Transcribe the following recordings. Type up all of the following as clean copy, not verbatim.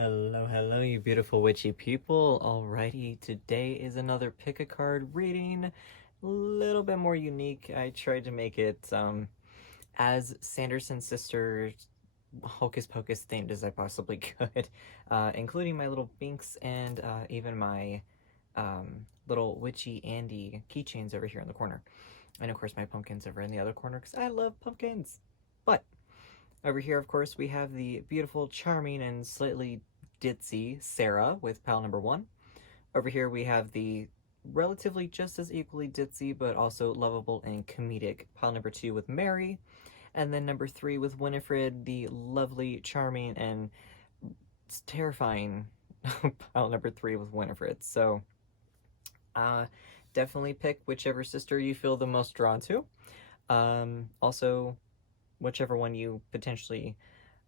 Hello, hello, you beautiful witchy people. Alrighty, today is another pick a card reading. A little bit more unique. I tried to make it as Sanderson's sister hocus pocus themed as I possibly could, including my little binks and even my little witchy Andy keychains over here in the corner. And of course my pumpkins over in the other corner because I love pumpkins. But over here, of course, we have the beautiful, charming, and slightly ditzy Sarah with pile number 1. Over here, we have the relatively just as equally ditzy, but also lovable and comedic pile number 2 with Mary. And then number 3 with Winifred, the lovely, charming, and terrifying pile number 3 with Winifred. So, definitely pick whichever sister you feel the most drawn to. Also, whichever one you potentially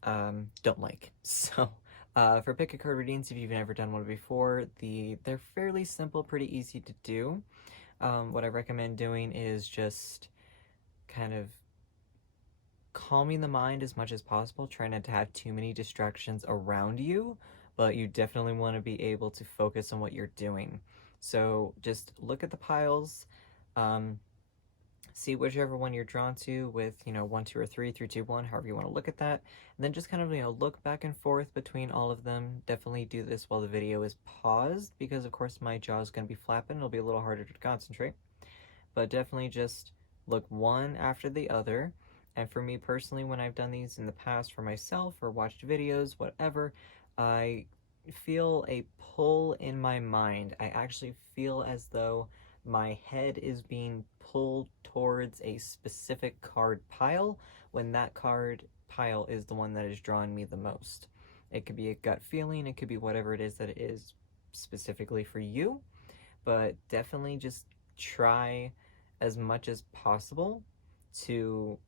don't like. So for pick a card readings, if you've never done one before, they're fairly simple, pretty easy to do. What I recommend doing is just kind of calming the mind as much as possible, trying not to have too many distractions around you, but you definitely want to be able to focus on what you're doing. So just look at the piles, see whichever one you're drawn to with, 1, 2, or 3, 3, 2, 1, however you want to look at that. And then just kind of, look back and forth between all of them. Definitely do this while the video is paused because, of course, my jaw is going to be flapping. It'll be a little harder to concentrate. But definitely just look one after the other. And for me personally, when I've done these in the past for myself or watched videos, whatever, I feel a pull in my mind. I actually feel as though my head is being pulled towards a specific card pile when that card pile is the one that is drawing me the most. It could be a gut feeling, it could be whatever it is that it is specifically for you, but definitely just try as much as possible to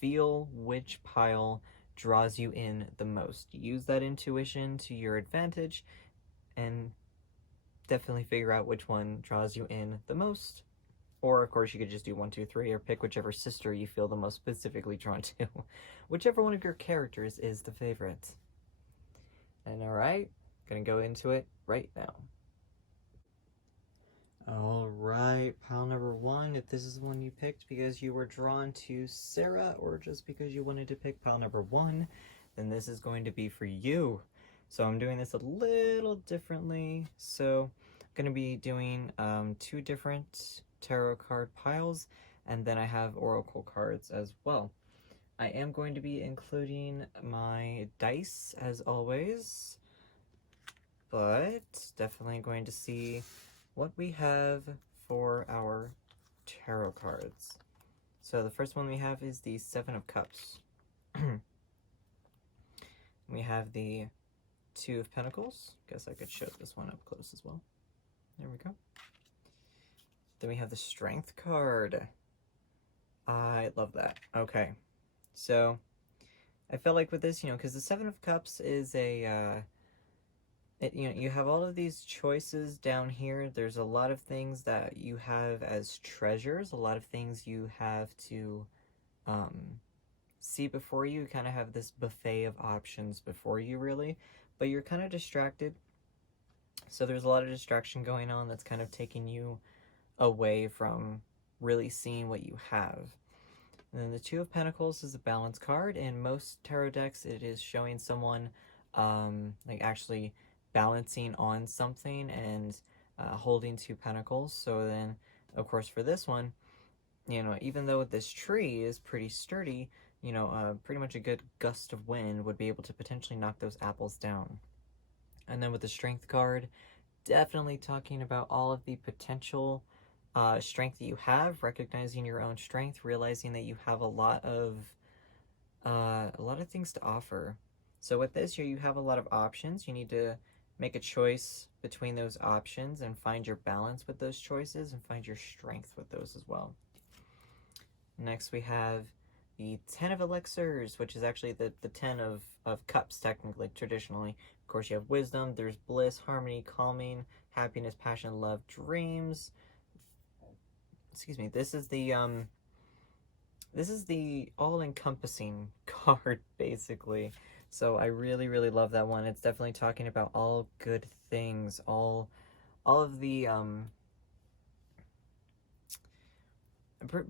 feel which pile draws you in the most. Use that intuition to your advantage and definitely figure out which one draws you in the most. Or, of course, you could just do 1, 2, 3, or pick whichever sister you feel the most specifically drawn to. Whichever one of your characters is the favorite. And alright, gonna go into it right now. Alright, pile number 1, if this is the one you picked because you were drawn to Sarah or just because you wanted to pick pile number 1, then this is going to be for you. So I'm doing this a little differently. So I'm going to be doing 2 different tarot card piles, and then I have oracle cards as well. I am going to be including my dice as always, but definitely going to see what we have for our tarot cards. So the first one we have is the 7 of Cups. We have the 2 of Pentacles. Guess I could show this one up close as well. There we go. Then we have the Strength card. I love that. Okay. So I felt like with this, because the 7 of Cups is a, you have all of these choices down here. There's a lot of things that you have as treasures, a lot of things you have to see before you. You kind of have this buffet of options before you, really, but you're kind of distracted. So there's a lot of distraction going on that's kind of taking you away from really seeing what you have. And then the 2 of Pentacles is a balance card. In most tarot decks, it is showing someone like actually balancing on something and holding 2 pentacles. So then, of course, for this one, even though this tree is pretty sturdy, pretty much a good gust of wind would be able to potentially knock those apples down. And then with the Strength card, definitely talking about all of the potential strength that you have, recognizing your own strength, realizing that you have a lot of things to offer. So with this here, you have a lot of options. You need to make a choice between those options and find your balance with those choices and find your strength with those as well. Next we have the 10 of Elixirs, which is actually the 10 of Cups, technically, traditionally. Of course, you have wisdom, there's bliss, harmony, calming, happiness, passion, love, dreams. Excuse me, this is the all-encompassing card, basically. So I really, really love that one. It's definitely talking about all good things, all of the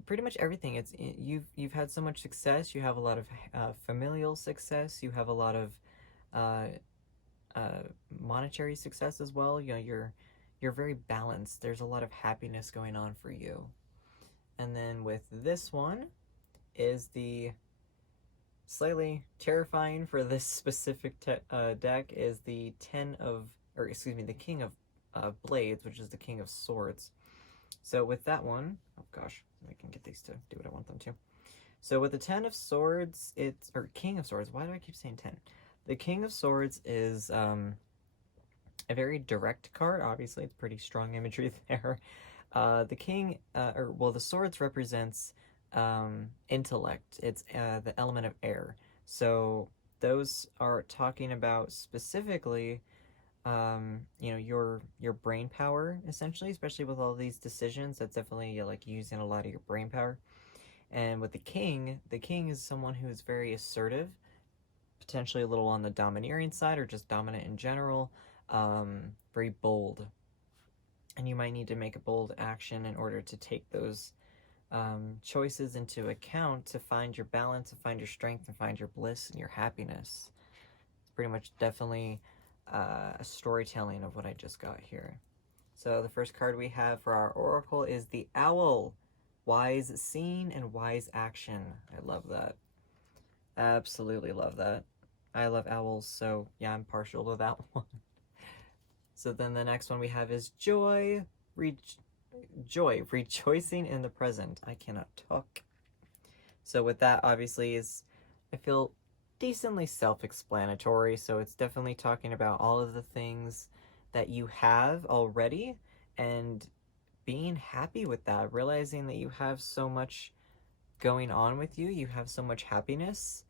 pretty much everything. You've had so much success. You have a lot of familial success. You have a lot of uh, uh, monetary success as well. You know, you're very balanced. There's a lot of happiness going on for you. And then with this one is the slightly terrifying for this specific deck is the the King of Blades, which is the King of Swords. So with that one, oh gosh, I can get these to do what I want them to. So with the Ten of Swords, or King of Swords. Why do I keep saying 10? The King of Swords is a very direct card. Obviously, it's pretty strong imagery there. The king, the swords represents intellect. It's the element of air. So those are talking about specifically, your brain power, essentially, especially with all these decisions. That's definitely like using a lot of your brain power. And with the king is someone who is very assertive, potentially a little on the domineering side or just dominant in general, very bold. And you might need to make a bold action in order to take those choices into account to find your balance, to find your strength, and find your bliss and your happiness. It's pretty much definitely a storytelling of what I just got here. So the first card we have for our oracle is the Owl. Wise scene and wise action. I love that. Absolutely love that. I love owls, so yeah, I'm partial to that one. So then the next one we have is joy, rejoicing in the present. I cannot talk. So with that, obviously, I feel decently self-explanatory. So it's definitely talking about all of the things that you have already and being happy with that, realizing that you have so much going on with you, you have so much happiness,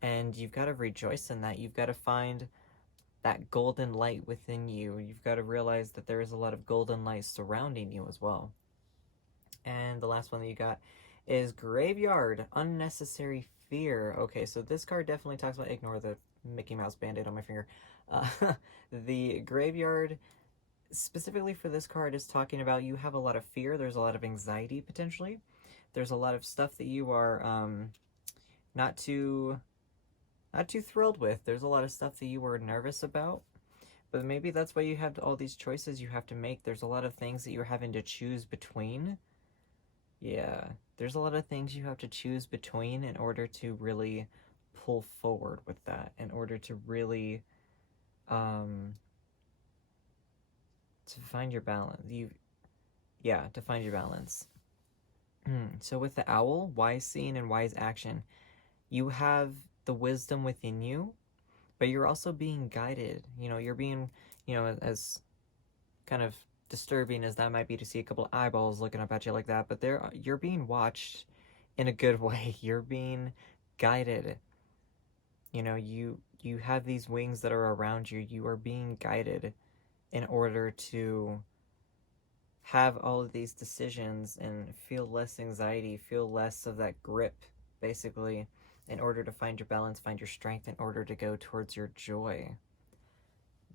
and you've got to rejoice in that. You've got to find that golden light within you. You've got to realize that there is a lot of golden light surrounding you as well. And the last one that you got is Graveyard, Unnecessary Fear. Okay, so this card definitely talks about, ignore the Mickey Mouse band-aid on my finger. The Graveyard, specifically for this card, is talking about you have a lot of fear. There's a lot of anxiety, potentially. There's a lot of stuff that you are not too thrilled with. There's a lot of stuff that you were nervous about, but maybe that's why you have all these choices you have to make. There's a lot of things that you're having to choose between. Yeah, there's a lot of things you have to choose between in order to really pull forward with that, in order to really to find your balance. To find your balance. So with the owl, wise scene and wise action, you have the wisdom within you, but you're also being guided. You're being, as kind of disturbing as that might be to see a couple eyeballs looking up at you like that, but you're being watched in a good way. You're being guided. You have these wings that are around you. You are being guided in order to have all of these decisions and feel less anxiety, feel less of that grip, basically, in order to find your balance, find your strength, in order to go towards your joy.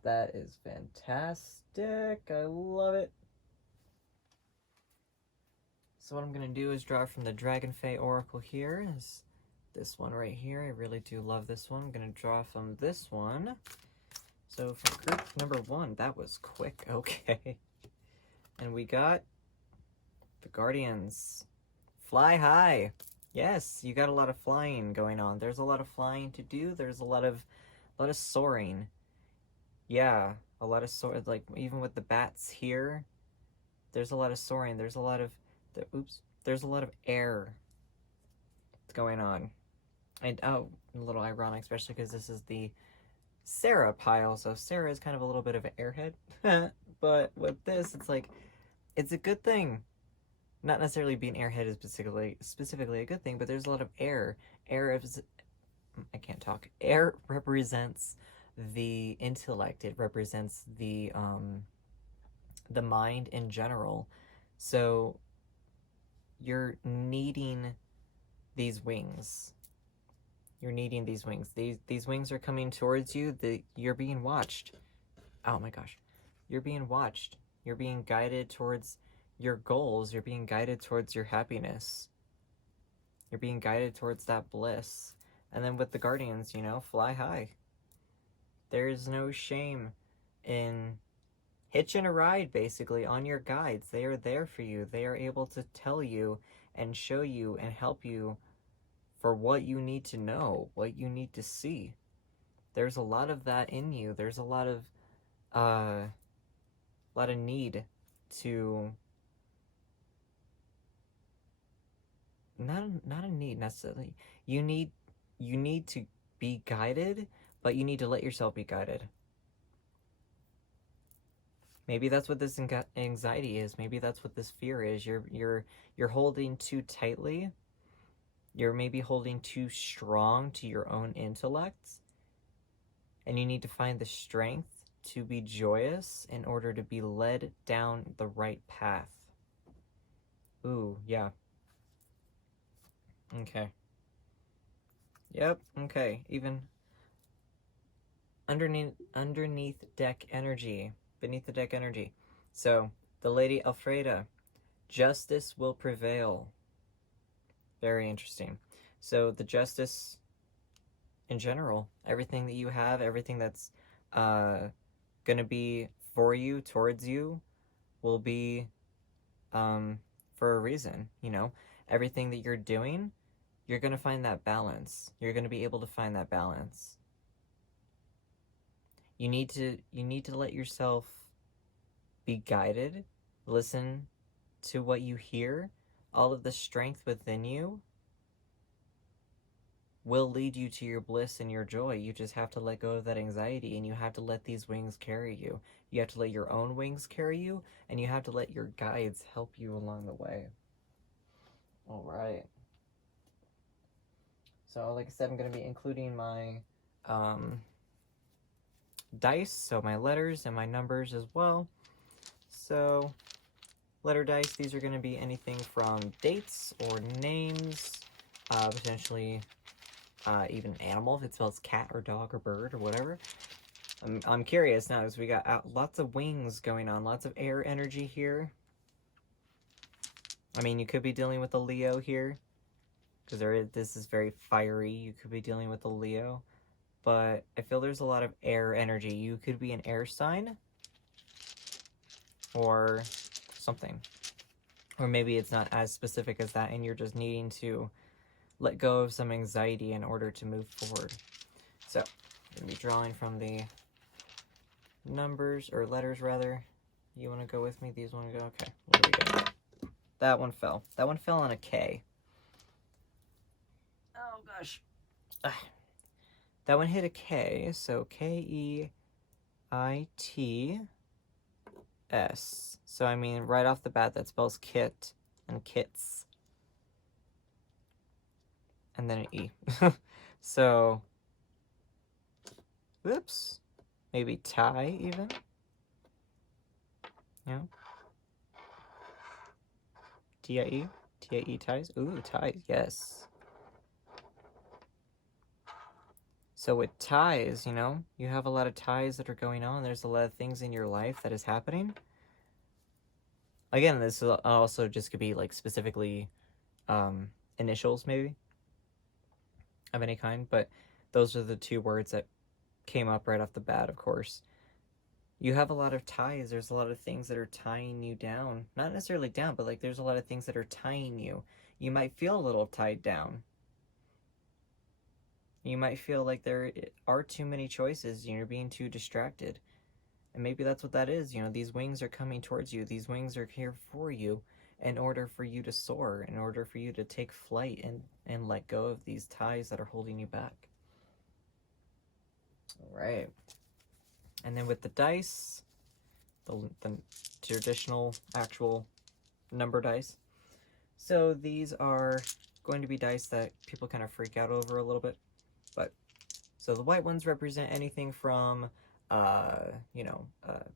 That is fantastic. I love it. So what I'm going to do is draw from the Dragon Fae Oracle here. Is this one right here. I really do love this one. I'm going to draw from this one. So for group number 1, that was quick. Okay. And we got the Guardians. Fly high. Yes, you got a lot of flying going on. There's a lot of flying to do. There's a lot of soaring. Yeah, a lot of soaring. Like even with the bats here, there's a lot of soaring. There's a lot of there's a lot of air going on. And a little ironic, especially because this is the Sarah pile. So Sarah is kind of a little bit of an airhead. But with this, it's like, it's a good thing. Not necessarily being airhead is specifically a good thing, but there's a lot of air. I can't talk. Air represents the intellect. It represents the mind in general. So you're needing these wings. You're needing these wings. These wings are coming towards you. You're being watched. Oh my gosh. You're being watched. You're being guided towards your goals. You're being guided towards your happiness. You're being guided towards that bliss. And then with the guardians, you know, fly high. There is no shame in hitching a ride, basically, on your guides. They are there for you. They are able to tell you and show you and help you for what you need to know, what you need to see. There's a lot of that in you. There's a lot of need to not a need necessarily. You need to be guided, but you need to let yourself be guided. Maybe that's what this anxiety is. Maybe that's what this fear is. You're holding too tightly. You're maybe holding too strong to your own intellect. And you need to find the strength to be joyous in order to be led down the right path. Ooh, yeah. Okay. Yep, okay. Even underneath deck energy. Beneath the deck energy. So, the Lady Alfreda. Justice will prevail. Very interesting. So, the justice in general, everything that you have, everything that's going to be for you, towards you, will be for a reason, you know? Everything that you're doing, you're going to find that balance. You're going to be able to find that balance. You need to let yourself be guided, listen to what you hear. All of the strength within you will lead you to your bliss and your joy. You just have to let go of that anxiety, and you have to let these wings carry you. You have to let your own wings carry you, and you have to let your guides help you along the way. All right. So, like I said, I'm going to be including my dice, so my letters and my numbers as well. So, letter dice, these are going to be anything from dates or names, potentially even animal, if it spells cat or dog or bird or whatever. I'm curious now, as we got lots of wings going on, lots of air energy here. I mean, you could be dealing with a Leo here, because this is very fiery. You could be dealing with a Leo, but I feel there's a lot of air energy. You could be an air sign, or something. Or maybe it's not as specific as that, and you're just needing to let go of some anxiety in order to move forward. So, I'm going to be drawing from the numbers, or letters rather. You want to go with me? These want to go? Okay, what do we got? That one fell. That one fell on a K. Oh gosh. That one hit a K, so Keits. So I mean, right off the bat, that spells kit and kits. And then an E. So, whoops. Maybe tie, even? Yeah. T-I-E? T-I-E ties? Ooh, ties, yes. So with ties, you know, you have a lot of ties that are going on. There's a lot of things in your life that is happening. Again, this also just could be, like, specifically initials, maybe, of any kind. But those are the two words that came up right off the bat, of course. You have a lot of ties. There's a lot of things that are tying you down. Not necessarily down, but, like, there's a lot of things that are tying you. You might feel a little tied down. You might feel like there are too many choices. You're being too distracted. And maybe that's what that is. You know, these wings are coming towards you. These wings are here for you in order for you to soar, in order for you to take flight and let go of these ties that are holding you back. All right. And then with the dice, the traditional actual number dice. So these are going to be dice that people kind of freak out over a little bit. But so the white ones represent anything from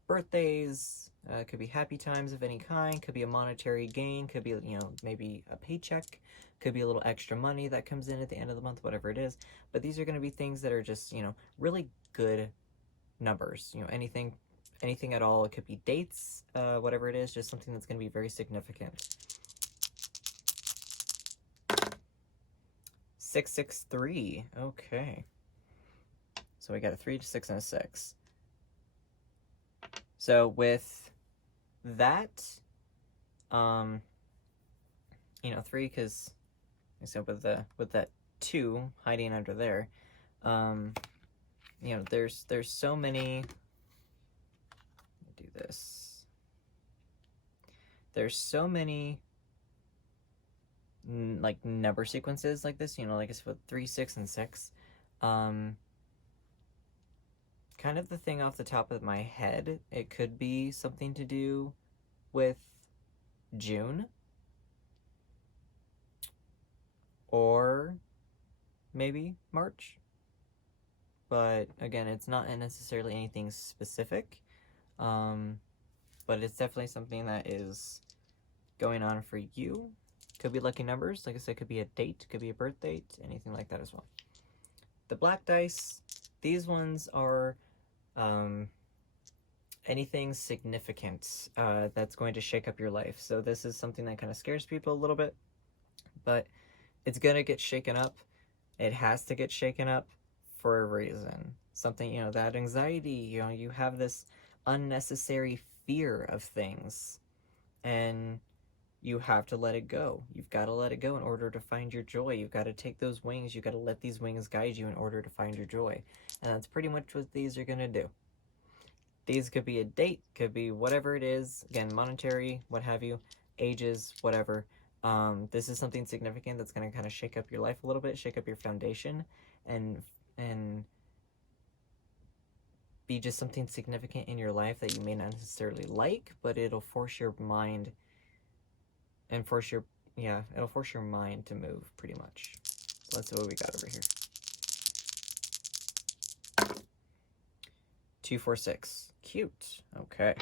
birthdays, could be happy times of any kind, could be a monetary gain, could be, maybe a paycheck, could be a little extra money that comes in at the end of the month, whatever it is. But these are going to be things that are just, really good numbers. Anything at all. It could be dates, whatever it is, just something that's going to be very significant. 663. Okay. So we got a 3, 6, and a 6. So with that, 3, because with that 2 hiding under there, there's so many. Let me do this. There's so many like number sequences like this, like it's with 3, 6, and 6. Kind of the thing off the top of my head, it could be something to do with June, or maybe March, but again, it's not necessarily anything specific, but it's definitely something that is going on for you. Could be lucky numbers, like I said, could be a date, could be a birth date, anything like that as well. The black dice, these ones are anything significant that's going to shake up your life. So this is something that kind of scares people a little bit, but it's going to get shaken up. It has to get shaken up for a reason. Something, that anxiety, you have this unnecessary fear of things, and you have to let it go. You've got to let it go in order to find your joy. You've got to take those wings. You've got to let these wings guide you in order to find your joy. And that's pretty much what these are going to do. These could be a date, could be whatever it is. Again, monetary, what have you, ages, whatever. This is something significant that's going to kind of shake up your life a little bit, shake up your foundation, and be just something significant in your life that you may not necessarily like, but it'll force your mind and it'll force your mind to move pretty much. So let's see what we got over here. 2, 4, 6. Cute. Okay.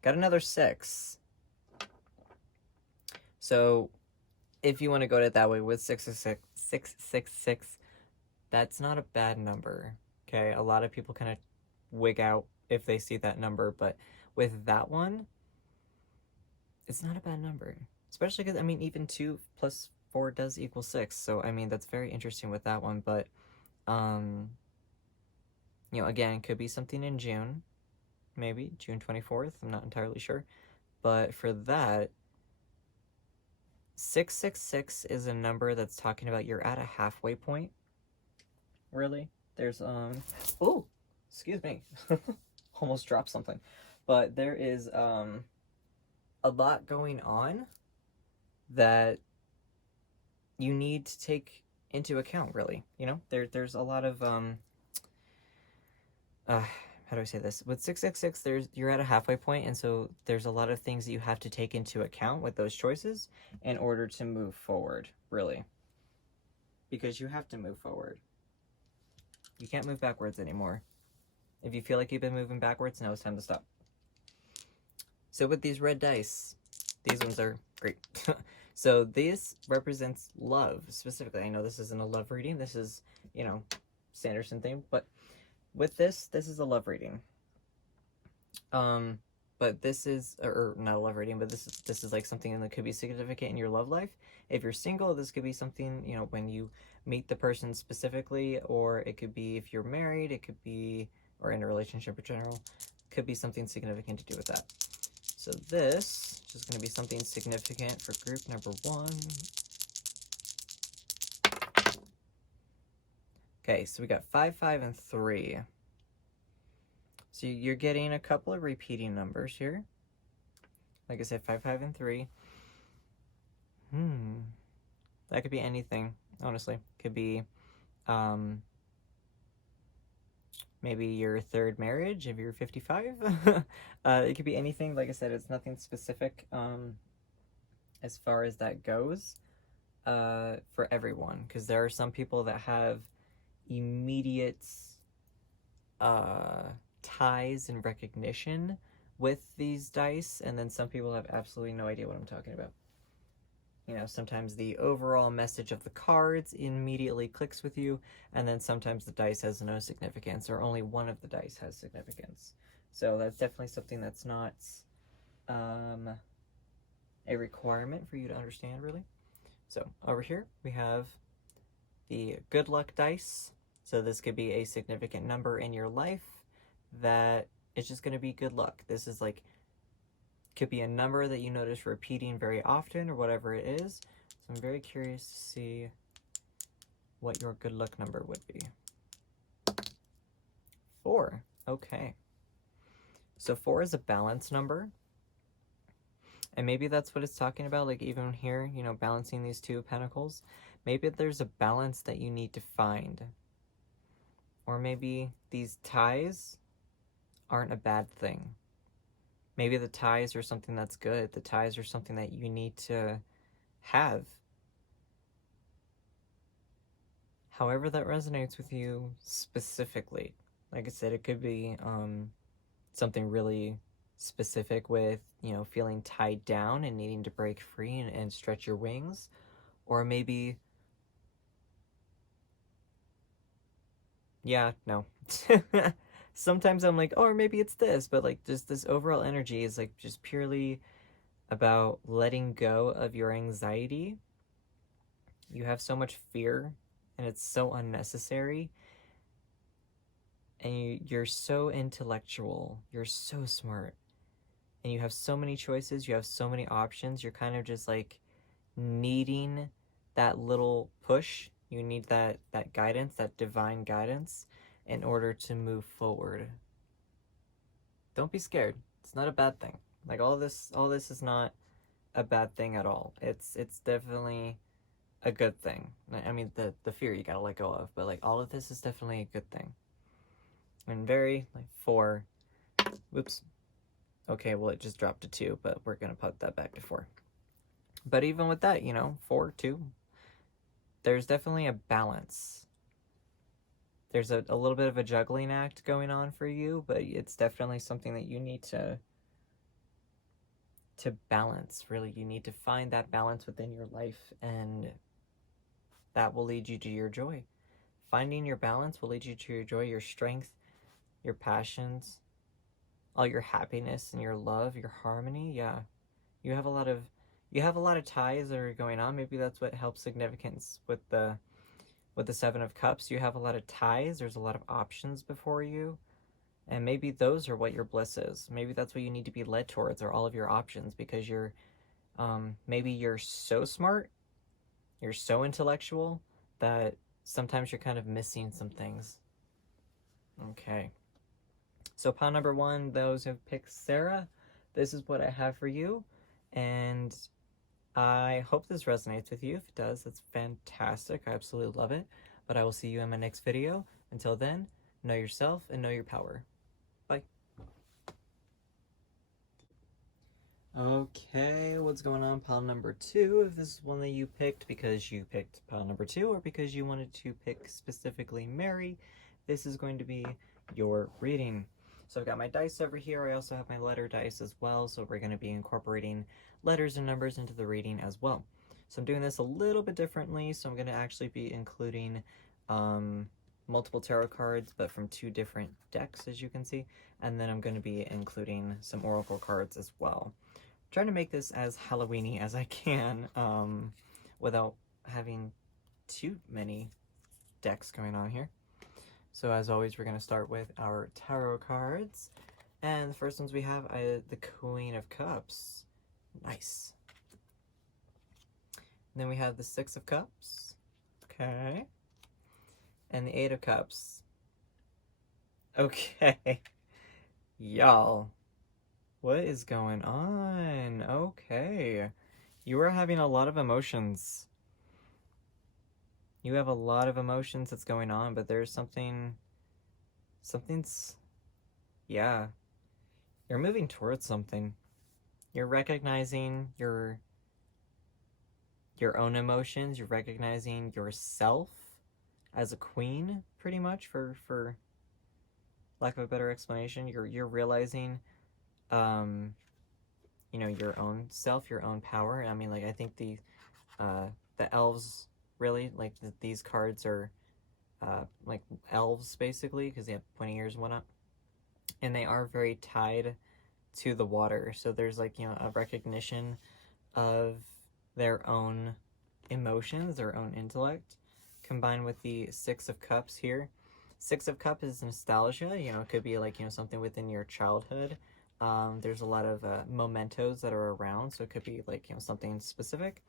Got another 6. So if you want to go it that way with 666, that's not a bad number. Okay. A lot of people kind of wig out if they see that number, but with that one, it's not a bad number. Especially because, even 2 plus 4 does equal 6. So, that's very interesting with that one. But, again, it could be something in June. Maybe June 24th. I'm not entirely sure. But for that, 666 is a number that's talking about you're at a halfway point. Really? There's, oh, excuse me. Almost dropped something. But there is, a lot going on that you need to take into account, really. There's a lot of how do I say this? With 666, you're at a halfway point, and so there's a lot of things that you have to take into account with those choices in order to move forward, really. Because you have to move forward. You can't move backwards anymore. If you feel like you've been moving backwards, now it's time to stop. So with these red dice, these ones are great. So this represents love, specifically. I know this isn't a love reading. This is, Sanderson thing. But with this is a love reading. But this is, or not a love reading, but this is like something that could be significant in your love life. If you're single, this could be something, when you meet the person specifically, or it could be if you're married, it could be, or in a relationship in general, could be something significant to do with that. So this is going to be something significant for group number 1. Okay, so we got 5, 5, and 3. So you're getting a couple of repeating numbers here. Like I said, 5, 5, and 3. That could be anything, honestly. Could be maybe your 3rd marriage if you're 55. It could be anything. Like I said, it's nothing specific as far as that goes for everyone. Because there are some people that have immediate ties and recognition with these dice, and then some people have absolutely no idea what I'm talking about. You know, sometimes the overall message of the cards immediately clicks with you, and then sometimes the dice has no significance, or only one of the dice has significance. So that's definitely something that's not a requirement for you to understand, really. So over here we have the good luck dice. So this could be a significant number in your life that is just going to be good luck. This is like, could be a number that you notice repeating very often or whatever it is. So I'm very curious to see what your good luck number would be. 4. Okay. So 4 is a balance number. And maybe that's what it's talking about, like even here, you know, balancing these 2 pentacles. Maybe there's a balance that you need to find. Or maybe these ties aren't a bad thing. Maybe the ties are something that's good. The ties are something that you need to have. However that resonates with you specifically. Like I said, it could be something really specific with, you know, feeling tied down and needing to break free and stretch your wings. Or maybe, yeah, no. Sometimes I'm like, oh, or maybe it's this, but like just this overall energy is like just purely about letting go of your anxiety. You have so much fear and it's so unnecessary. And you're so intellectual, you're so smart, and you have so many choices, you have so many options. You're kind of just like needing that little push. You need that guidance, that divine guidance, in order to move forward. Don't be scared. It's not a bad thing. Like all this is not a bad thing at all. It's definitely a good thing. I mean, the fear you gotta let go of, but like all of this is definitely a good thing. And very like 4. Whoops. Okay, well it just dropped to 2, but we're gonna put that back to 4. But even with that, you know, 4, 2, there's definitely a balance. There's a little bit of a juggling act going on for you, but it's definitely something that you need to balance. Really, you need to find that balance within your life, and that will lead you to your joy. Finding your balance will lead you to your joy, your strength, your passions, all your happiness and your love, your harmony. Yeah, you have a lot of ties that are going on. Maybe that's what helps significance with the 7 of Cups. You have a lot of ties. There's a lot of options before you, and maybe those are what your bliss is. Maybe that's what you need to be led towards, are all of your options, because you're maybe you're so smart, you're so intellectual that sometimes you're kind of missing some things. Okay. So pile number 1, those who have picked Sarah, this is what I have for you. And I hope this resonates with you. If it does, that's fantastic. I absolutely love it. But I will see you in my next video. Until then, know yourself and know your power. Bye. Okay, what's going on, pile number 2? If this is one that you picked because you picked pile number 2 or because you wanted to pick specifically Mary, this is going to be your reading. So I've got my dice over here. I also have my letter dice as well. So we're going to be incorporating letters and numbers into the reading as well. So I'm doing this a little bit differently. So I'm going to actually be including multiple tarot cards, but from 2 different decks, as you can see. And then I'm going to be including some oracle cards as well. I'm trying to make this as Halloween-y as I can without having too many decks going on here. So as always, we're going to start with our tarot cards. And the first ones we have are the Queen of Cups. Nice. And then we have the 6 of Cups. Okay. And the 8 of Cups. Okay. Y'all. What is going on? Okay. You are having a lot of emotions. You have a lot of emotions that's going on, but there's something's, yeah. You're moving towards something. You're recognizing your own emotions. You're recognizing yourself as a queen, pretty much, for lack of a better explanation. You're realizing, you know, your own self, your own power. I mean, like, I think the elves really, like, these cards are like elves basically, because they have pointy ears and whatnot, and they are very tied to the water. So there's, like, you know, a recognition of their own emotions, their own intellect, combined with the Six of Cups here. Six of Cups is nostalgia. You know, it could be like, you know, something within your childhood. There's a lot of mementos that are around, so it could be like, you know, something specific.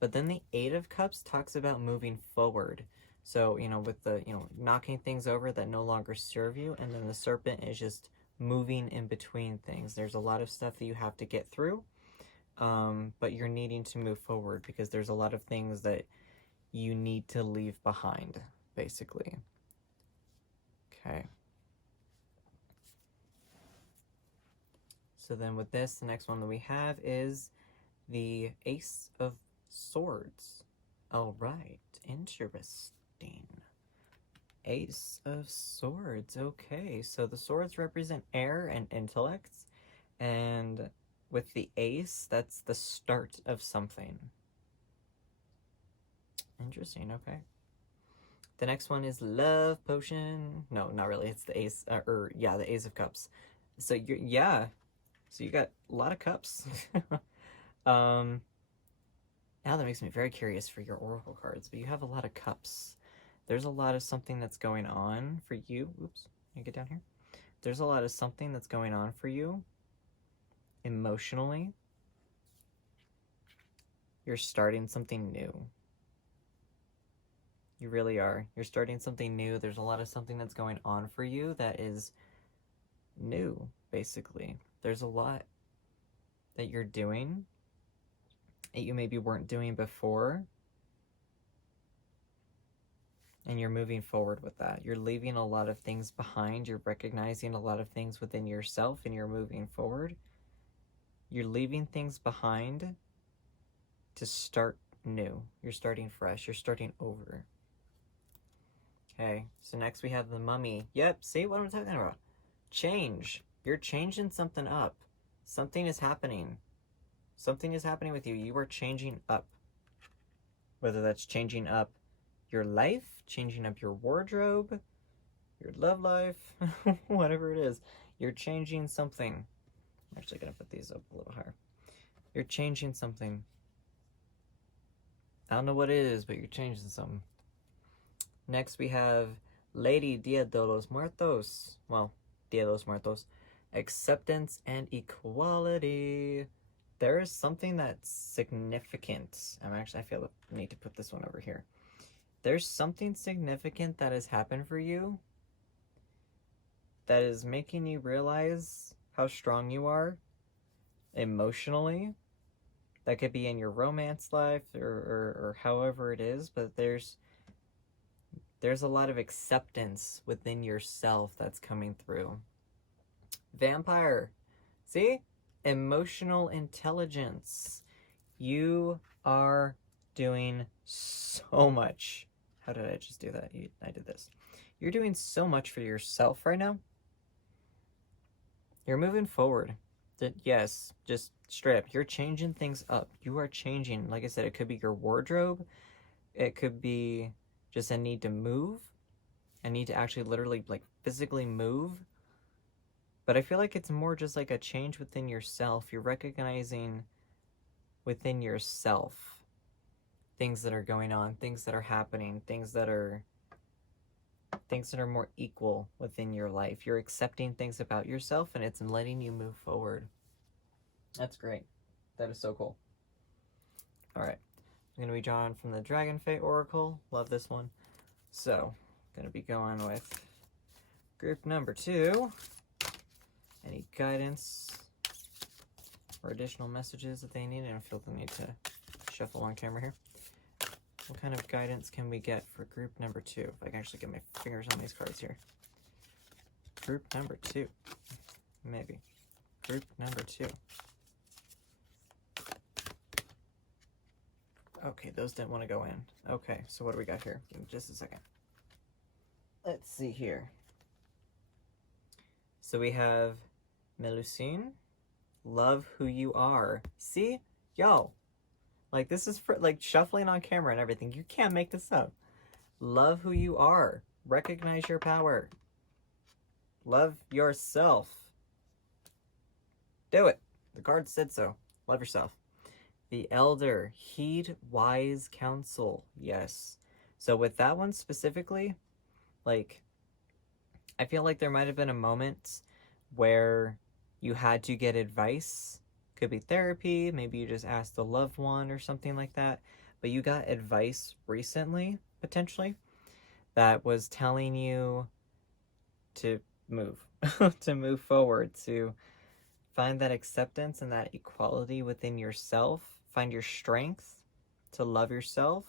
But then the Eight of Cups talks about moving forward. So, you know, with the, you know, knocking things over that no longer serve you, and then the Serpent is just moving in between things. There's a lot of stuff that you have to get through, but you're needing to move forward because there's a lot of things that you need to leave behind, basically. Okay. So then with this, the next one that we have is the Ace of Swords. All right, interesting. Ace of Swords. Okay, so the swords represent air and intellects, and with the ace, that's the start of something. Interesting, okay. The next one is Love Potion. No, not really. It's the Ace, the Ace of Cups. So so you got a lot of cups. Now that makes me very curious for your Oracle cards, but you have a lot of cups. There's a lot of something that's going on for you. Oops, let me get down here. There's a lot of something that's going on for you emotionally. You're starting something new. You really are. You're starting something new. There's a lot of something that's going on for you that is new, basically. There's a lot that you're doing that you maybe weren't doing before, and you're moving forward with that. You're leaving a lot of things behind. You're recognizing a lot of things within yourself, and you're moving forward. You're leaving things behind to start new. You're starting fresh. You're starting over. Okay, so next we have the Mummy. Yep, see what I'm talking about? Change. You're changing something up. Something is happening. Something is happening with you. You are changing up. Whether that's changing up your life, changing up your wardrobe, your love life, whatever it is. You're changing something. I'm actually going to put these up a little higher. You're changing something. I don't know what it is, but you're changing something. Next we have Lady Dia de los Muertos. Well, Dia de los Muertos. Acceptance and equality. There is something that's significant. I feel I need to put this one over here. There's something significant that has happened for you that is making you realize how strong you are emotionally. That could be in your romance life or however it is, but there's a lot of acceptance within yourself that's coming through. Vampire. See? Emotional intelligence. You are doing so much. How did I just do that? I did this. You're doing so much for yourself right now. You're moving forward. Yes, just straight up. You're changing things up. You are changing. Like I said, it could be your wardrobe. It could be just a need to move. A need to actually literally, like, physically move. But I feel like it's more just like a change within yourself. You're recognizing within yourself things that are going on, things that are happening, things that are more equal within your life. You're accepting things about yourself, and it's letting you move forward. That's great. That is so cool. All right. I'm going to be drawing from the Dragon Fate Oracle. Love this one. So, I'm going to be going with group number 2. Any guidance or additional messages that they need? I don't feel the need to shuffle on camera here. What kind of guidance can we get for group number 2? If I can actually get my fingers on these cards here. Group number 2. Maybe. Group number 2. Okay, those didn't want to go in. Okay, so what do we got here? Give me just a second. Let's see here. So we have Melusine, love who you are. See? Yo. Like, this is for, like, shuffling on camera and everything. You can't make this up. Love who you are. Recognize your power. Love yourself. Do it. The card said so. Love yourself. The elder. Heed wise counsel. Yes. So with that one specifically, like, I feel like there might have been a moment where you had to get advice. Could be therapy, maybe you just asked a loved one or something like that. But you got advice recently, potentially, that was telling you to move, to move forward, to find that acceptance and that equality within yourself, find your strength, to love yourself,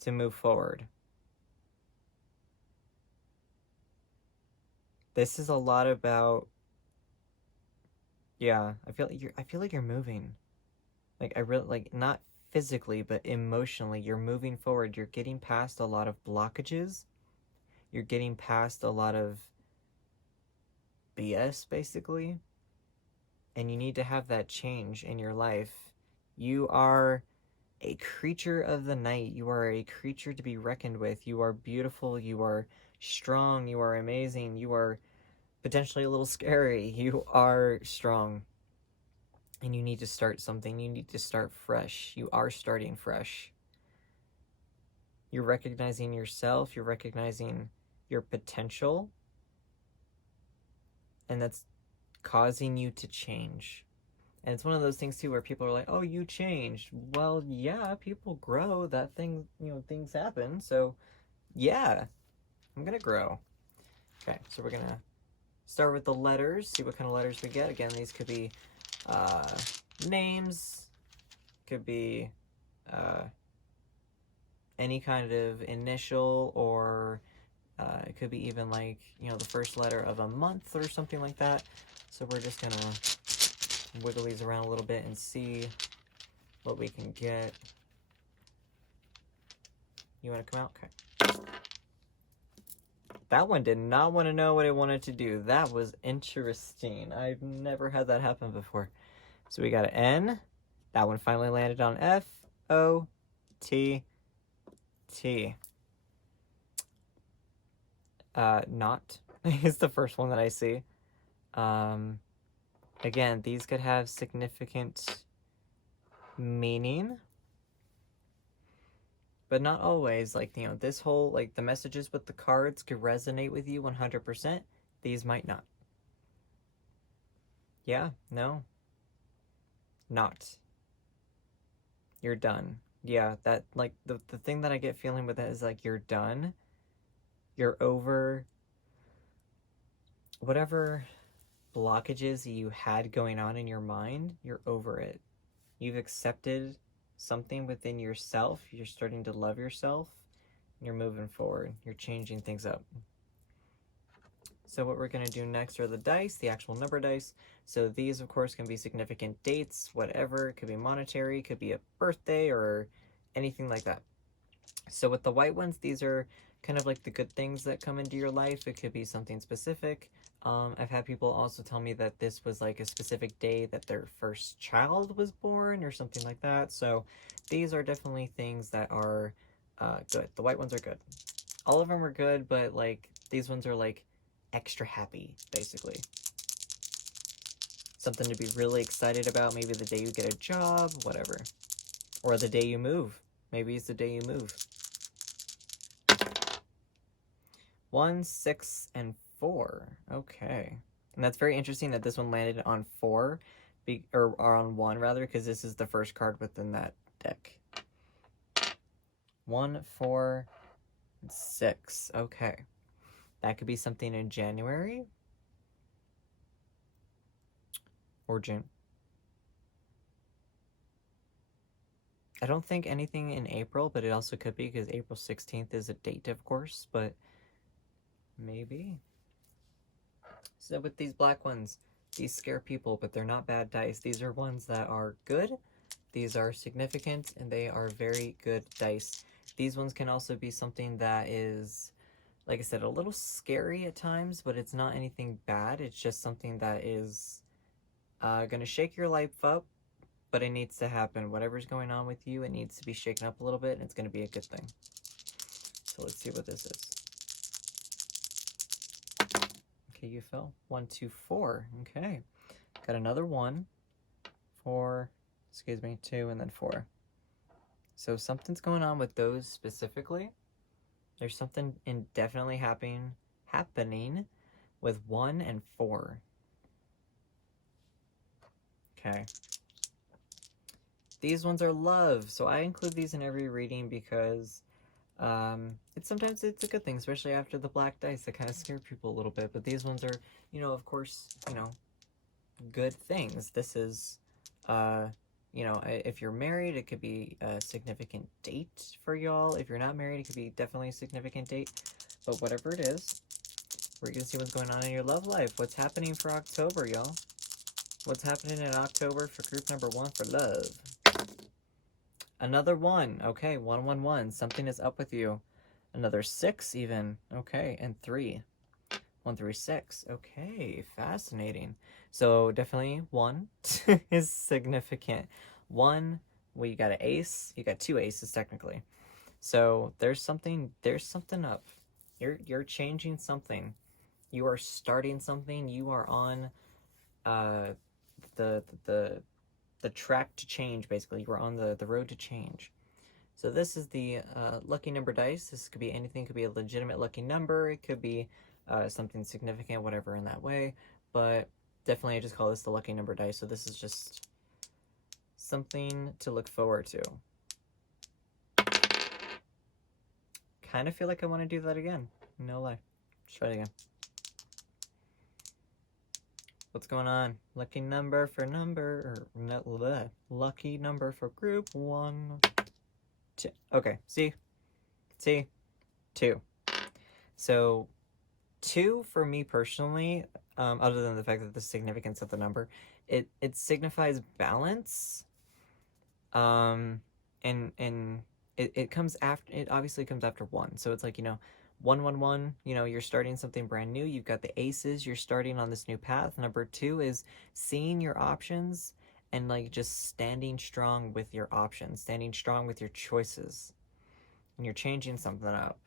to move forward. This is a lot about, yeah, I feel like you're moving. Like, I really, like, not physically, but emotionally, you're moving forward. You're getting past a lot of blockages. You're getting past a lot of BS, basically. And you need to have that change in your life. You are a creature of the night. You are a creature to be reckoned with. You are beautiful. You are strong. You are amazing. You are potentially a little scary. You are strong. And you need to start something. You need to start fresh. You are starting fresh. You're recognizing yourself. You're recognizing your potential. And that's causing you to change. And it's one of those things too where people are like, oh, you changed. Well, yeah, people grow. That thing, things happen. So yeah, I'm gonna grow. Okay, so we're gonna start with the letters, see what kind of letters we get. Again, these could be names, could be any kind of initial, or it could be even like, the first letter of a month or something like that. So we're just gonna wiggle these around a little bit and see what we can get. You want to come out? Okay. That one did not want to know what it wanted to do. That was interesting. I've never had that happen before. So we got an N. That one finally landed on F, O, T, T. Not is the first one that I see. Again, these could have significant meaning, but not always. Like, this whole, like, the messages with the cards could resonate with you 100%. These might not. Yeah, no. Not. You're done. Yeah, that, like, the thing that I get feeling with that is, like, you're done. You're over whatever blockages you had going on in your mind. You're over it. You've accepted something within yourself. You're starting to love yourself. You're moving forward. You're changing things up. So what we're going to do next are the dice, the actual number dice. So these, of course, can be significant dates, whatever. It could be monetary, it could be a birthday, or anything like that. So with the white ones, these are kind of like the good things that come into your life. It could be something specific. I've had people also tell me that this was like a specific day that their first child was born or something like that. So these are definitely things that are good. The white ones are good. All of them are good, but like these ones are like extra happy, basically. Something to be really excited about. Maybe the day you get a job, whatever. Or the day you move. Maybe it's the day you move. 1, 6, and 4. Okay. And that's very interesting that this one landed on 4, or on 1 rather, because this is the first card within that deck. 1, 4, 6. Okay. That could be something in January or June. I don't think anything in April, but it also could be because April 16th is a date, of course, but maybe. So with these black ones, these scare people, but they're not bad dice. These are ones that are good, these are significant, and they are very good dice. These ones can also be something that is like I said, a little scary at times, but it's not anything bad. It's just something that is gonna shake your life up, but it needs to happen. Whatever's going on with you, it needs to be shaken up a little bit, and it's gonna be a good thing. So let's see what this is. Okay, you fell. 1, 2, 4. Okay. Got another 1, 4, excuse me, 2, and then 4. So something's going on with those specifically. There's something indefinitely happening with 1 and 4. Okay. These ones are love, so I include these in every reading because sometimes it's a good thing, especially after the black dice that kind of scare people a little bit. But these ones are, of course, good things. This is, if you're married, it could be a significant date for y'all. If you're not married, it could be definitely a significant date. But whatever it is, we're gonna see what's going on in your love life. What's happening for October, y'all? What's happening in October for group number 1 for love? Another 1. Okay, 1, 1, 1. Something is up with you. Another 6 even. Okay, and 3. 1 through 6. Okay, fascinating. So definitely 1 is significant. 1, well, you got an ace. You got 2 aces technically. So there's something up. You're changing something. You are starting something. You are on the track to change, basically. You are on the road to change. So this is the lucky number dice. This could be anything. It could be a legitimate lucky number. It could be something significant, whatever in that way. But definitely I just call this the lucky number dice. So this is just something to look forward to. Kind of feel like I want to do that again. No lie. Let's try it again. What's going on? Lucky number for lucky number for group 1, 2. Okay, see? 2. So 2 for me personally, other than the fact that the significance of the number, it signifies balance. And it comes after, it obviously comes after 1. So it's like, 1, 1, 1, you're starting something brand new. You've got the aces, you're starting on this new path. Number 2 is seeing your options and like just standing strong with your options, standing strong with your choices. And you're changing something up.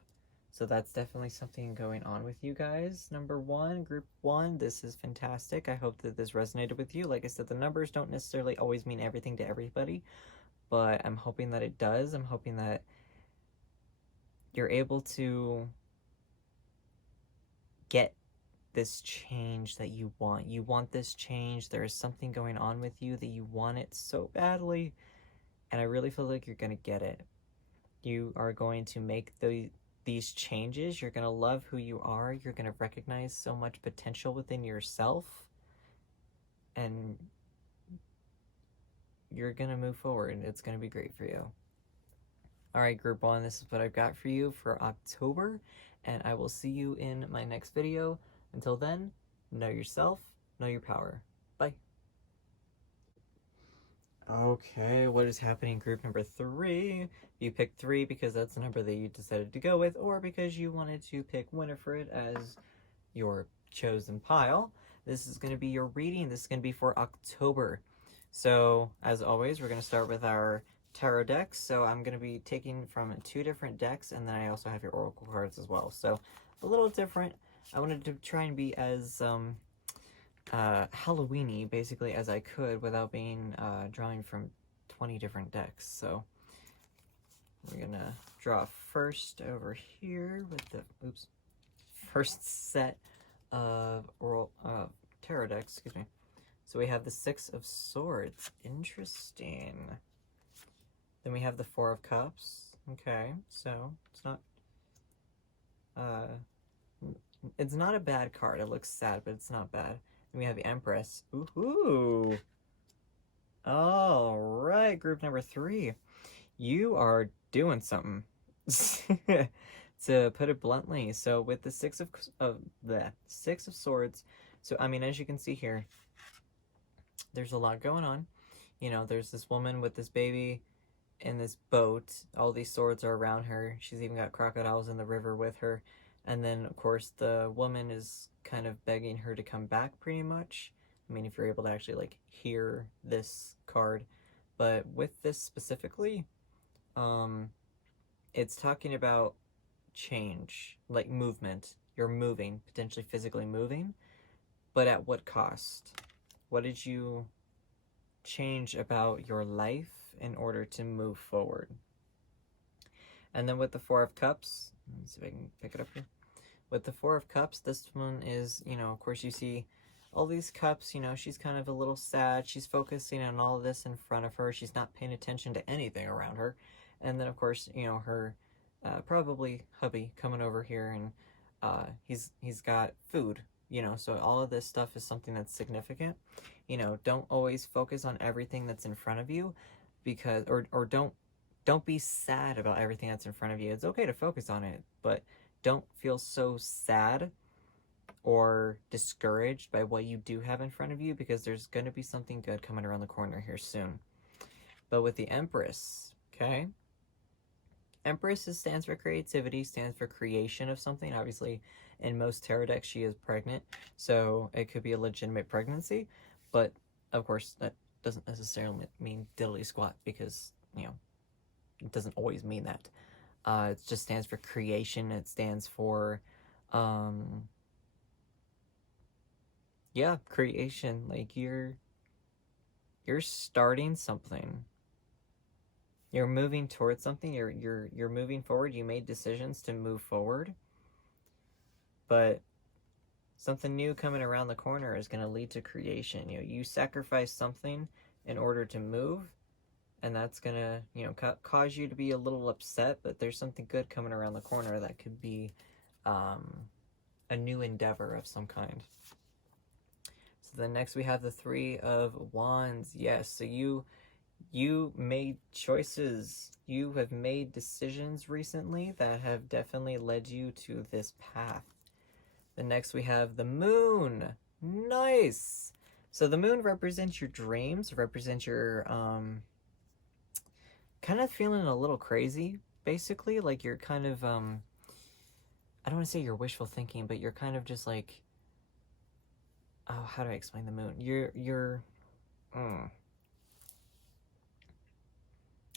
So that's definitely something going on with you guys. Number 1, group 1, this is fantastic. I hope that this resonated with you. Like I said, the numbers don't necessarily always mean everything to everybody, but I'm hoping that it does. I'm hoping that you're able to get this change that you want. You want this change. There is something going on with you that you want it so badly, and I really feel like you're going to get it. You are going to make these changes. You're going to love who you are. You're going to recognize so much potential within yourself, and you're going to move forward. It's going to be great for you. All right, group 1, this is what I've got for you for October, and I will see you in my next video. Until then, know yourself, know your power. Bye. Okay, what is happening, group number 3? You picked 3 because that's the number that you decided to go with, or because you wanted to pick Winifred as your chosen pile. This is going to be your reading. This is going to be for October. So, as always, we're going to start with our tarot decks. So I'm going to be taking from 2 different decks, and then I also have your oracle cards as well. So, a little different. I wanted to try and be as Halloween-y, basically, as I could without being drawing from 20 different decks. So we're gonna draw first over here with the first set of tarot decks. Excuse me. So we have the 6 of Swords. Interesting. Then we have the 4 of Cups. Okay, so it's not a bad card. It looks sad, but it's not bad. Then we have the Empress. Ooh. All right, group number 3. You are doing something, to put it bluntly. So with the 6 of Swords, so I mean, as you can see here, there's a lot going on. There's this woman with this baby in this boat. All these swords are around her. She's even got crocodiles in the river with her. And then, of course, the woman is kind of begging her to come back, pretty much. I mean, if you're able to actually, like, hear this card. But with this specifically, it's talking about change, like movement. You're moving, potentially physically moving, but at what cost? What did you change about your life in order to move forward? And then with the Four of Cups, let me see if I can pick it up here. With the Four of Cups, this one is, of course you see all these cups, she's kind of a little sad. She's focusing on all of this in front of her. She's not paying attention to anything around her. And then, of course, her probably hubby coming over here, and he's got food, so all of this stuff is something that's significant. Don't always focus on everything that's in front of you, because, or don't be sad about everything that's in front of you. It's okay to focus on it, but don't feel so sad or discouraged by what you do have in front of you, because there's going to be something good coming around the corner here soon. But with the Empress, okay? Empress stands for creativity, stands for creation of something. Obviously, in most tarot decks, she is pregnant, so it could be a legitimate pregnancy. But, of course, that doesn't necessarily mean diddly squat, because, it doesn't always mean that. It just stands for creation. It stands for, creation. Like, you're starting something. You're moving towards something. You're moving forward. You made decisions to move forward, but something new coming around the corner is going to lead to creation. You sacrifice something in order to move, and that's going to, cause you to be a little upset, but there's something good coming around the corner that could be a new endeavor of some kind. So then next we have the Three of Wands. Yes, so you made choices. You have made decisions recently that have definitely led you to this path. Then next we have the Moon. Nice! So the Moon represents your dreams, represents your, kind of feeling a little crazy, basically. Like, you're kind of, I don't want to say you're wishful thinking, but you're kind of just like, oh, how do I explain the Moon?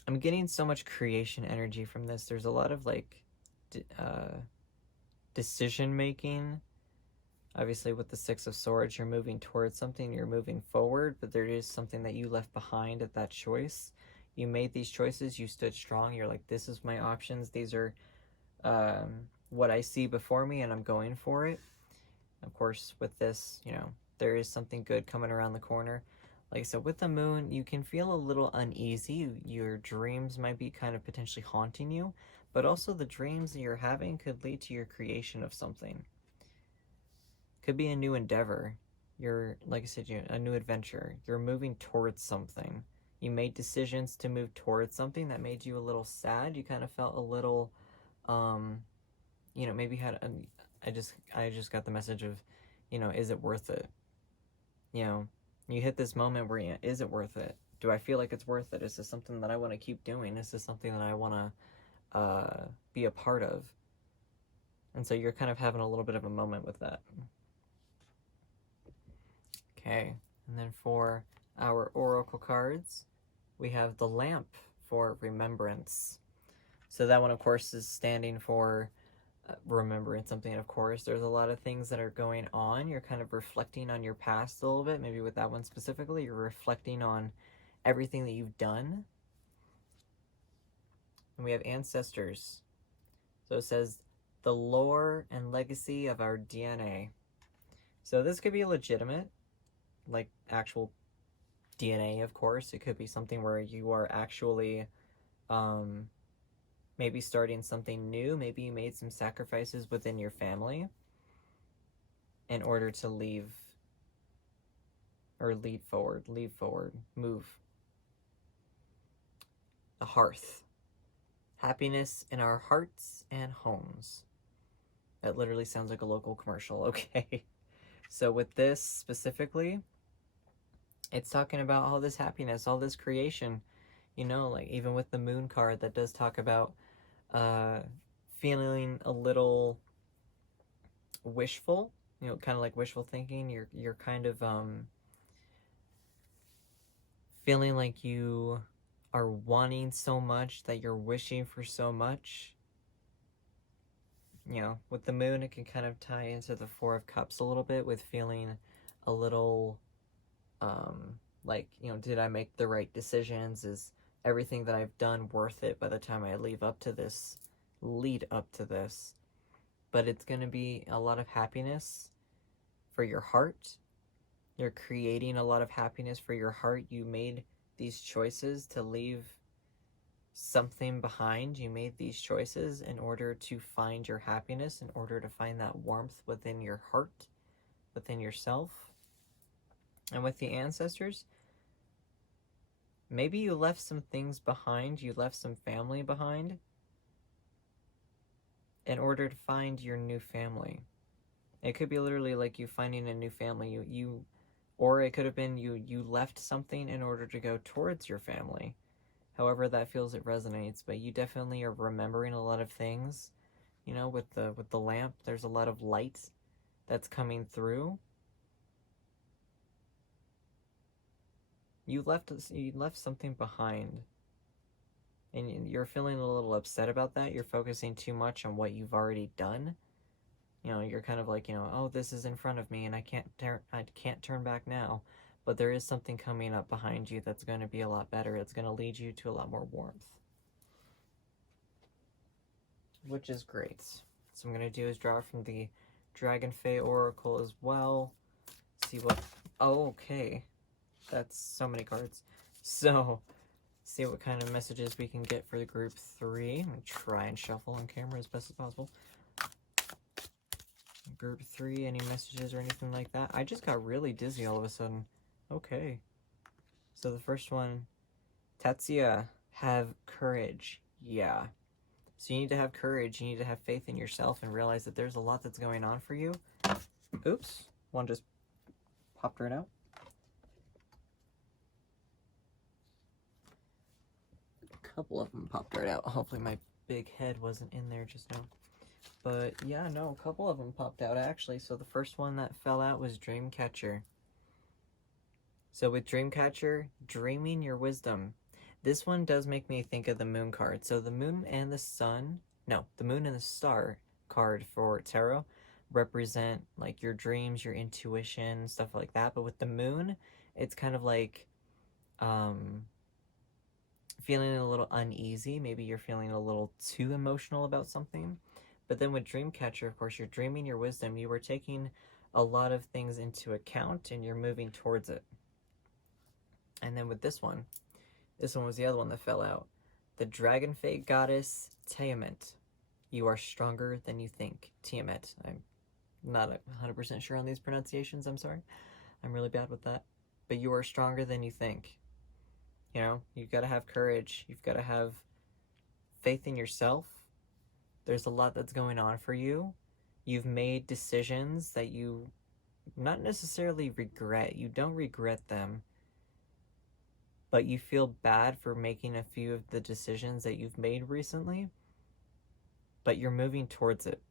I'm getting so much creation energy from this. There's a lot of, like, decision making. Obviously, with the Six of Swords, you're moving towards something, you're moving forward, but there is something that you left behind at that choice. You made these choices, you stood strong, you're like, this is my options, these are what I see before me, and I'm going for it. Of course, with this, there is something good coming around the corner. Like I said, with the Moon, you can feel a little uneasy. Your dreams might be kind of potentially haunting you, but also the dreams that you're having could lead to your creation of something. Could be a new endeavor. Like I said, a new adventure. You're moving towards something. You made decisions to move towards something that made you a little sad. You kind of felt a little, maybe I just got the message of, is it worth it? You hit this moment where, is it worth it? Do I feel like it's worth it? Is this something that I want to keep doing? Is this something that I want to be a part of? And so you're kind of having a little bit of a moment with that. Okay, and then for our oracle cards, we have the Lamp for remembrance. So that one, of course, is standing for remembering something. Of course, there's a lot of things that are going on. You're kind of reflecting on your past a little bit. Maybe with that one specifically, you're reflecting on everything that you've done. And we have ancestors. So it says the lore and legacy of our DNA. So this could be legitimate, like actual DNA, of course. It could be something where you are actually maybe starting something new. Maybe you made some sacrifices within your family in order to lead forward, move. The hearth. Happiness in our hearts and homes. That literally sounds like a local commercial, okay? So with this specifically, it's talking about all this happiness, all this creation. Like even with the Moon card, that does talk about feeling a little wishful, you know, kind of like wishful thinking. You're kind of feeling like you are wanting so much that you're wishing for so much. You know, with the moon, it can kind of tie into the Four of Cups a little bit with feeling a little like, you know, did I make the right decisions? Is everything that I've done worth it by the time I lead up to this? But it's going to be a lot of happiness for your heart. You're creating a lot of happiness for your heart. You made these choices to leave something behind. You made these choices in order to find your happiness, in order to find that warmth within your heart, within yourself. And with the ancestors, maybe you left some things behind. You left some family behind in order to find your new family. It could be literally like you finding a new family. Or it could have been you left something in order to go towards your family. However that feels, it resonates. But you definitely are remembering a lot of things. You know, with the lamp, there's a lot of light that's coming through. You left something behind. And you're feeling a little upset about that. You're focusing too much on what you've already done. You know, you're kind of like, you know, oh, this is in front of me and I can't turn back now. But there is something coming up behind you that's going to be a lot better. It's going to lead you to a lot more warmth. Which is great. So I'm going to do is draw from the Dragon Fae Oracle as well. See what... Oh, okay. That's so many cards. So, see what kind of messages we can get for the group 3. I'm going to try and shuffle on camera as best as possible. Group 3, any messages or anything like that? I just got really dizzy all of a sudden. Okay. So the first one, Tatsuya, have courage. Yeah. So you need to have courage. You need to have faith in yourself and realize that there's a lot that's going on for you. Oops. One just popped right out. A couple of them popped right out. Hopefully my big head wasn't in there just now. But yeah, no, a couple of them popped out actually. So the first one that fell out was Dreamcatcher. So with Dreamcatcher, dreaming your wisdom. This one does make me think of the moon card. So the moon and the sun, no, the moon and the star card for tarot represent like your dreams, your intuition, stuff like that. But with the moon, it's kind of like feeling a little uneasy. Maybe you're feeling a little too emotional about something. But then with Dreamcatcher, of course, you're dreaming your wisdom. You were taking a lot of things into account and you're moving towards it. And then with this one was the other one that fell out. The Dragon Fae Goddess Tiamat. You are stronger than you think. Tiamat. I'm not 100% sure on these pronunciations. I'm sorry. I'm really bad with that. But you are stronger than you think. You know, you've got to have courage. You've got to have faith in yourself. There's a lot that's going on for you. You've made decisions that you not necessarily regret. You don't regret them. But you feel bad for making a few of the decisions that you've made recently. But you're moving towards it.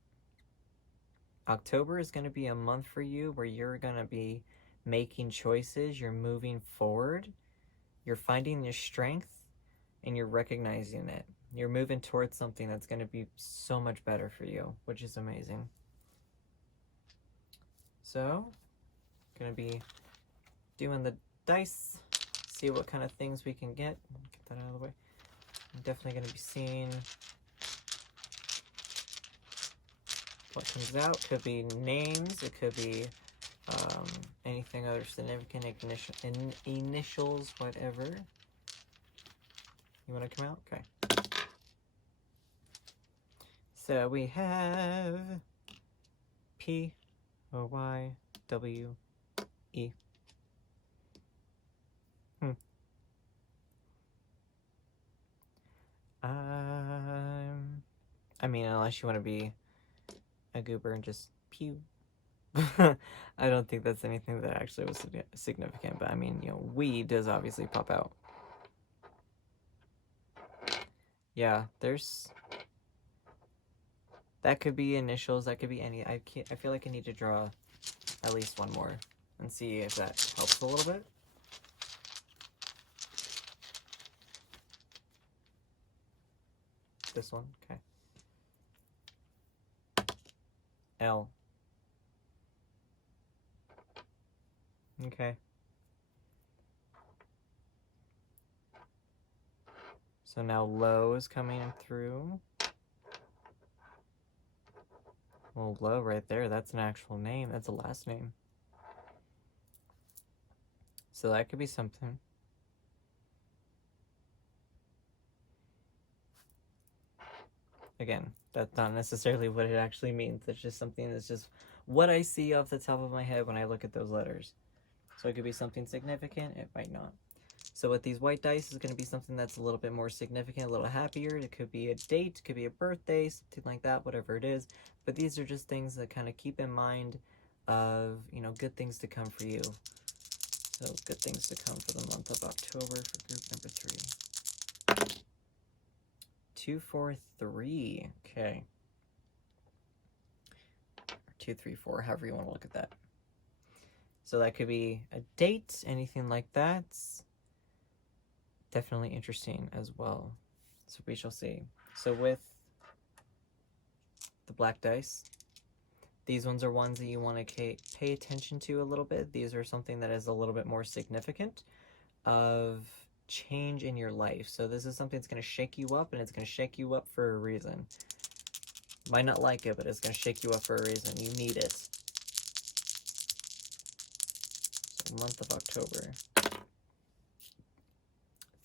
October is going to be a month for you where you're going to be making choices. You're moving forward. You're finding your strength and you're recognizing it. You're moving towards something that's going to be so much better for you, which is amazing. So, going to be doing the dice, see what kind of things we can get. Get that out of the way. I'm definitely going to be seeing what comes out. Could be names, it could be anything other significant initials, whatever. You want to come out? Okay. So we have P-O-Y-W-E. I mean, unless you want to be a goober and just pew. I don't think that's anything that actually was significant, but I mean, you know, we does obviously pop out. Yeah, there's That could be initials, that could be any. I feel like I need to draw at least one more and see if that helps a little bit. This one, okay. L. Okay. So now low is coming through. Well, low right there, that's an actual name. That's a last name. So that could be something. Again, that's not necessarily what it actually means. It's just something that's just what I see off the top of my head when I look at those letters. So it could be something significant, it might not. So with these white dice is going to be something that's a little bit more significant, a little happier. It could be a date, it could be a birthday, something like that, whatever it is. But these are just things that kind of keep in mind of, you know, good things to come for you. So good things to come for the month of October for group number 3. 2, 4, 3. Okay. Or 2, 3, 4, however you want to look at that. So that could be a date, anything like that. Definitely interesting as well. So we shall see. So with the black dice, these ones are ones that you want to pay attention to a little bit. These are something that is a little bit more significant of change in your life. So this is something that's going to shake you up, and it's going to shake you up for a reason. Might not like it, but it's going to shake you up for a reason. You need it. So month of October.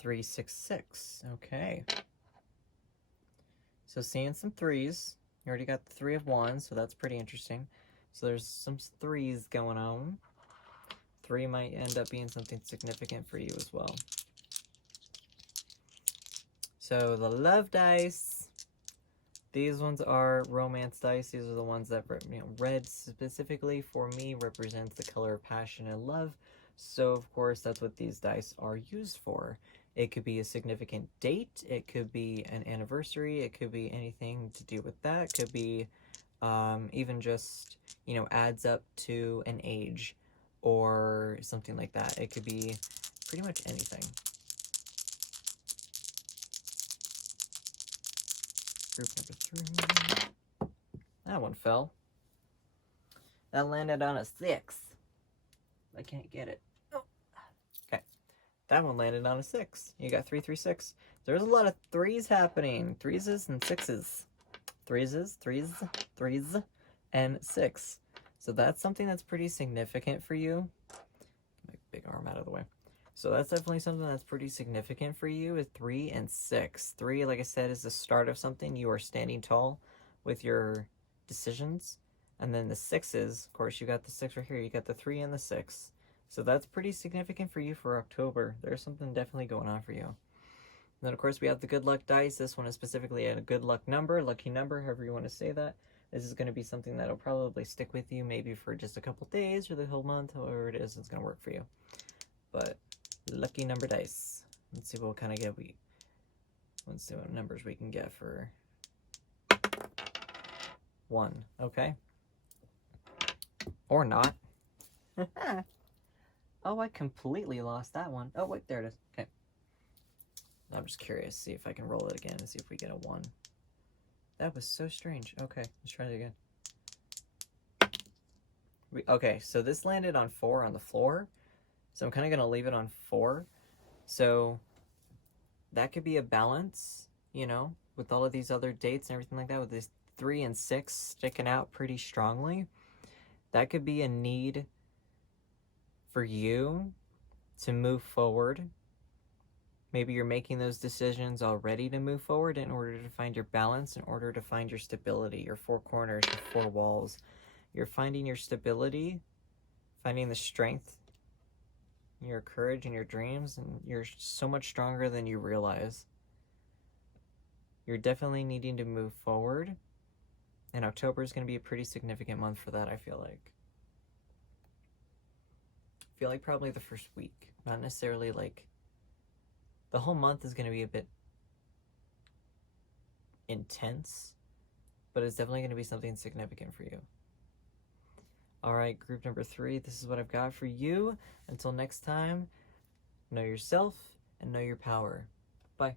3, 6, 6. Okay. So seeing some 3s. You already got the 3 of wands, so that's pretty interesting. So there's some 3s going on. 3 might end up being something significant for you as well. So the love dice. These ones are romance dice. These are the ones that, you know, red specifically for me represents the color of passion and love. So of course that's what these dice are used for. It could be a significant date. It could be an anniversary. It could be anything to do with that. It could be even just, you know, adds up to an age or something like that. It could be pretty much anything. Group number 3. That one fell. That landed on a 6. I can't get it. Oh. Okay. That one landed on a 6. You got 3, 3, 6. There's a lot of 3s happening. 3s and 6s. 3s, and 6. So that's something that's pretty significant for you. Get my big arm out of the way. So that's definitely something that's pretty significant for you is 3 and 6. 3, like I said, is the start of something. You are standing tall with your decisions. And then the 6s, of course, you got the 6 right here. You got the 3 and the 6. So that's pretty significant for you for October. There's something definitely going on for you. And then, of course, we have the good luck dice. This one is specifically a good luck number, lucky number, however you want to say that. This is going to be something that'll probably stick with you maybe for just a couple days or the whole month, however it is, it's going to work for you. But lucky number dice. Let's see what kind of get we. Let's see what numbers we can get for 1. Okay. Or not. Oh, I completely lost that one. Oh, wait, there it is. Okay. I'm just curious. See if I can roll it again and see if we get a 1. That was so strange. Okay, let's try it again. Okay, so this landed on 4 on the floor. So I'm kind of going to leave it on 4. So that could be a balance, you know, with all of these other dates and everything like that, with this 3 and 6 sticking out pretty strongly. That could be a need for you to move forward. Maybe you're making those decisions already to move forward in order to find your balance, in order to find your stability, your 4 corners, your 4 walls. You're finding your stability, finding the strength, your courage and your dreams, and you're so much stronger than you realize. You're definitely needing to move forward, and October is going to be a pretty significant month for that, I feel like. I feel like probably the first week, not necessarily like the whole month is going to be a bit intense, but it's definitely going to be something significant for you. All right, group number 3, this is what I've got for you. Until next time, know yourself and know your power. Bye.